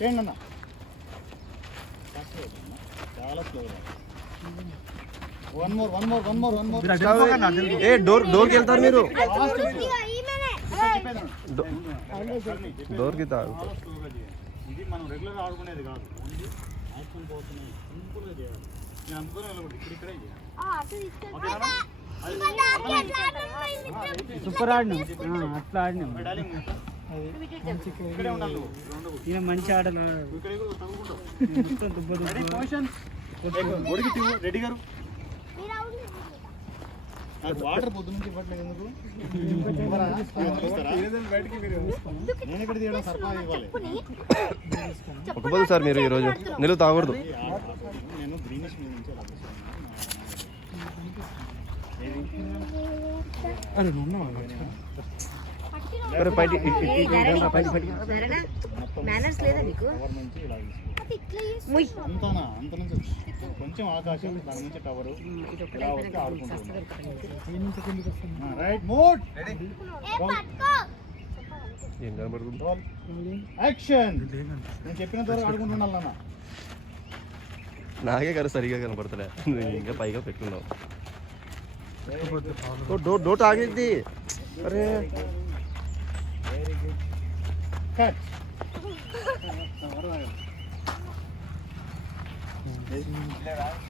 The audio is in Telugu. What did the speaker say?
చేయండి అన్న. చాలా స్లోగా. One more. ఏ డోర్కి వెళ్తారు మీరు, డోర్కి తాగు. ఇది మనం రెగ్యులర్ ఆడుకునేది కాదు, ఓన్లీ యాక్షన్ కోసమే. సింపుల్గా చేయాలి. నేను అందుకనే ఇక్కడే చేయాలి. సూపర్ ఆడినాం, అట్లా ఆడినాం. ఇక్కడే ఉండాలి. ఈయన మంచి ఆటలు రెడ్డి గారు నాకు వాటర్ పొద్దు నుంచి ఇవ్వట్లేదు ఎందుకు? నేను ఇక్కడ తీయడం సర్పా ఇవ్వాలి. ఒకపోదు సార్ మీరు ఈరోజు నీళ్ళు తాగకూడదు. నేను గ్రీనిష్ మీద నుంచి అంత నుంచి కొంచెం ఆకాశం, దాని నుంచి టవర్ ఇలా వస్తే ఆడుకుంటున్నాం. రైట్ మోడ్ ఏం కనబడుతుంది? యాక్షన్. నేను చెప్పిన ద్వారా ఆడుకుంటున్నాను అన్న. నాకే కదా సరిగా కనపడతలే, ఇంకా పైగా పెట్టుకున్నావు. డోట్ ఆగింది. అరే వెరీ గుడ్. కట్.